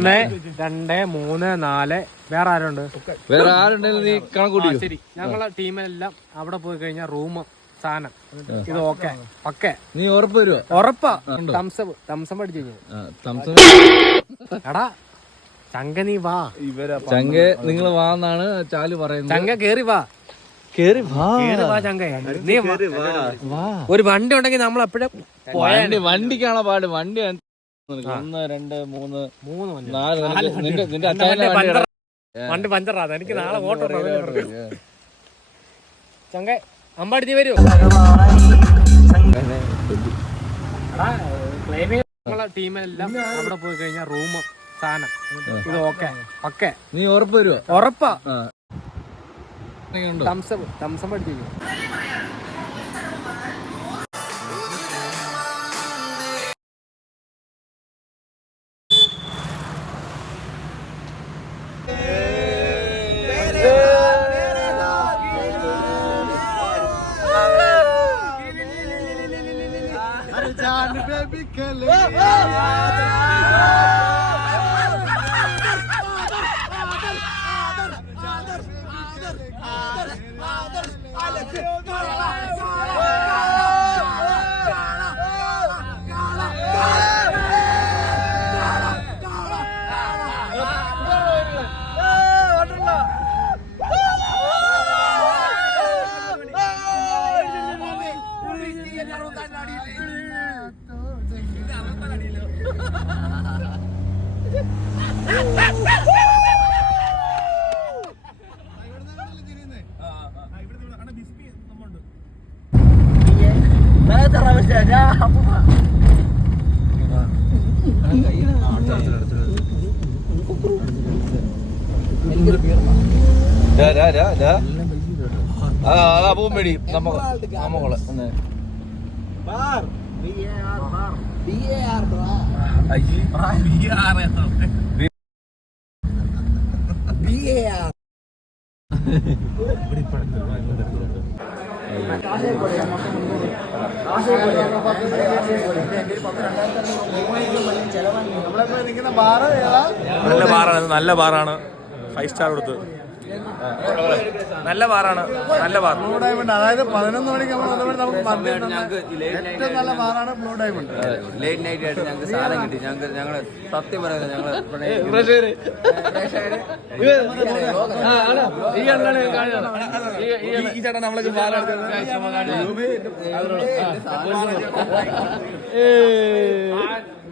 1 2 3 4 വേറെ ആരുണ്ട്? നീ കണക്കൂട്ടി. ശരി, ഞങ്ങളെ ടീമിനെല്ലാം അവിടെ പോയി കഴിഞ്ഞാൽ റൂം സാധനം ഇത് ഓക്കെ പക്കേ. നീ ഉറപ്പ് വരുവോ? ഉറപ്പാ. തംസം അടിച്ചു എടാ ചങ്ക നീ വാ. ചങ്ക നിങ്ങൾ വാന്നാണ് ചാലു പറയുന്നത്. ചങ്ക കേറി വാ, കേറി വാ ചങ്ക. നീ വാ. ഒരു വണ്ടി ഉണ്ടെങ്കിൽ നമ്മൾ എപ്പോഴും വണ്ടിക്കാണോ പാട്? വണ്ടി 1 2 3 4 നിന്റെ അച്ഛൻ്റെ വണ്ടി പഞ്ചറാ. എനിക്ക് നാളെ ഓട്ടോ ചങ്ക. അമ്പടിച്ച് വരൂ. നമ്മളെ ടീമിനെല്ലാം അവിടെ പോയി കഴിഞ്ഞാൽ റൂം സാധനം ഇത് ഓക്കെ പക്കേ. നീ ഉറപ്പ് വരുവോ? ഉറപ്പാ. തംസം അടിച്ചു. പൂമ്പേടി നമ്മള് നല്ല ബാറാണ്. 5 സ്റ്റാർ കൊടുത്ത് നല്ല ബാറാണ്. നല്ല ബാർ ബ്ലൂ ഡയമണ്ട്. അതായത് 11 മണിക്ക് ഏറ്റവും നല്ല ബാറാണ് ബ്ലൂ ഡയമണ്ട്. ലേറ്റ് നൈറ്റ് ആയിട്ട് ഞങ്ങൾക്ക് സാധനം കിട്ടി. ഞങ്ങള് സത്യം പറയുന്നത് ഞങ്ങള് ഈ ചേട്ടൻ നമ്മളൊക്കെ ബാറാണ്.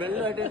വെള്ളമായിട്ട്